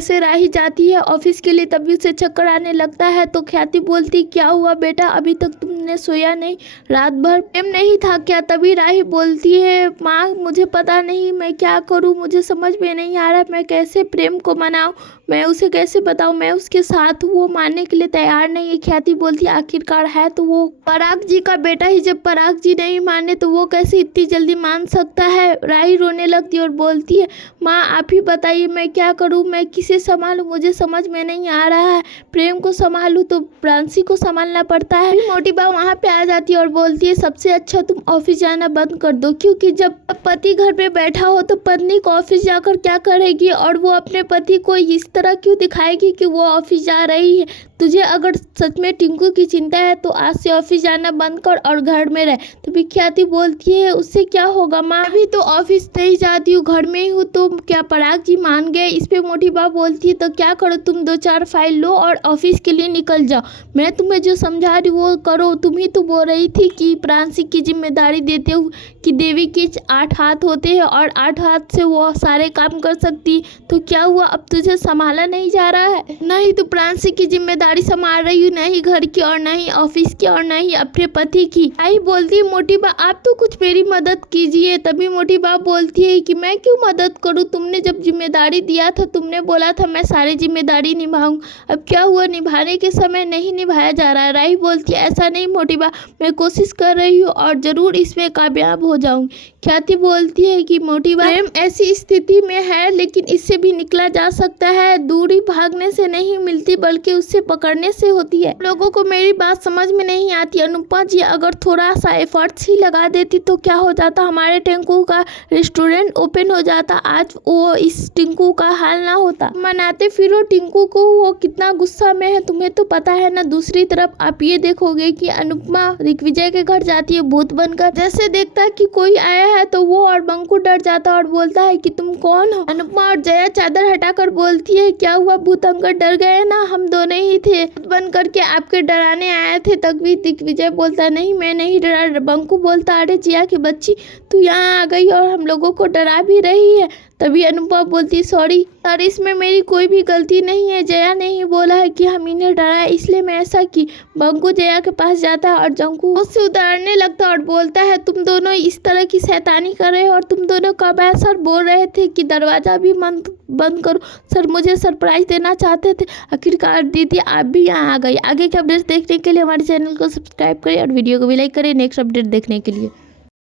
से राही जाती है ऑफिस के लिए, तभी उसे चक्कर आने लगता है। तो ख्याति बोलती, क्या हुआ बेटा, अभी तक तुमने सोया नहीं, रात भर प्रेम नहीं था क्या? तभी राही बोलती है, माँ मुझे पता नहीं मैं क्या करूँ, मुझे समझ में नहीं आ रहा मैं कैसे प्रेम को मनाऊँ, मैं उसे कैसे बताऊँ मैं उसके साथ हूँ, वो मानने के लिए तैयार नहीं है। ख्याति बोलती, आखिरकार है तो वो पराग जी का बेटा ही, जब पराग जी नहीं माने तो वो कैसे इतनी जल्दी मान सकता है। राही रोने लगती है और बोलती है, माँ आप ही बताइए मैं क्या करूँ, मैं किसे संभालूँ, मुझे समझ में नहीं आ रहा है। प्रेम को संभालूँ तो प्रांशी को संभालना पड़ता है। मोटी बा वहाँ पे आ जाती है और बोलती है, सबसे अच्छा तुम ऑफिस जाना बंद कर दो, क्योंकि जब पति घर पे बैठा हो तो पत्नी को ऑफिस जाकर क्या करेगी, और वो अपने पति को इस तरह क्यों दिखाएगी कि वो ऑफिस जा रही है। तुझे अगर सच में टिंकू की चिंता है तो आज से ऑफिस जाना बंद कर और घर में रह। तो ख्याति बोलती है, उससे क्या होगा माँ, अभी तो ऑफिस नहीं जाती हूँ, घर में ही हूँ, तो क्या पराग जी मान गए? इस पे मोटी बा बोलती है, तो क्या करो, तुम 2-4 फाइल लो और ऑफिस के लिए निकल जाओ, मैं तुम्हें जो समझा रही वो करो। तुम ही तो बोल रही थी कि प्रांशी की जिम्मेदारी देते हो कि देवी के 8 हाथ होते हैं और 8 हाथ से वो सारे काम कर सकती, तो क्या हुआ, अब तुझे संभाला नहीं जा रहा है? नहीं तो प्रांशी की जिम्मेदारी संभाल रही हूँ, नहीं घर की और नहीं ऑफिस की और नहीं अपने पति की। आई बोलती है, मोटी बा आप तो कुछ मेरी मदद कीजिए। तभी मोटी बा बोलती है कि मैं क्यों मदद करूँ, तुमने जब जिम्मेदारी दिया था तुमने बोला था मैं सारी जिम्मेदारी निभाऊँ, अब क्या हुआ, निभाने के समय नहीं निभाया जा रहा है। राही बोलती है, ऐसा नहीं मोटी बा, मैं कोशिश कर रही हूँ और जरूर इसमें कामयाब हो जाऊंगी। ख्याति बोलती है कि मोटी बा प्रेम ऐसी स्थिति में है लेकिन इससे भी निकला जा सकता है, दूरी भागने से नहीं मिलती बल्कि उससे पकड़ने से होती है। लोगों को मेरी बात समझ में नहीं आती। अनुपमा जी अगर थोड़ा सा एफर्ट्स ही लगा देती तो क्या हो जाता, हमारे टिंकू का रेस्टोरेंट ओपन हो जाता, आज वो इस टिंकू का हाल ना होता। मनाते फिरो टिंकू को, वो कितना गुस्सा में है तुम्हें तो पता है ना। दूसरी तरफ आप ये देखोगे कि अनुपमा दिग्विजय के घर जाती है भूत बनकर, जैसे देखता है कि कोई आया है तो वो और बंकू डर जाता और बोलता है कि तुम कौन हो। अनुपमा और जया चादर हटाकर बोलती है, क्या हुआ भूत अंकल, डर गए ना, हम दोनों ही थे, भूत बन करके आपके डराने आए थे। तभी दिग्विजय बोलता, नहीं मैं नहीं डरा। बंकू बोलता, अरे जिया की बच्ची तू यहाँ आ गई और हम लोगों को डरा भी रही है। तभी अनुपमा बोलती, सॉरी सर, इसमें मेरी कोई भी गलती नहीं है, जया ने ही बोला है कि हम इन्हें डराए इसलिए मैं ऐसा की। बंकू जया के पास जाता है और जंकू उससे उतारने लगता और बोलता है, तुम दोनों इस तरह की शैतानी कर रहे हो और तुम दोनों कब है सर, बोल रहे थे कि दरवाजा भी बंद करो सर, मुझे सरप्राइज देना चाहते थे, आखिरकार दीदी आप भी यहाँ आ गई। आगे के अपडेट्स देखने के लिए हमारे चैनल को सब्सक्राइब करें और वीडियो को भी लाइक करें नेक्स्ट अपडेट देखने के लिए।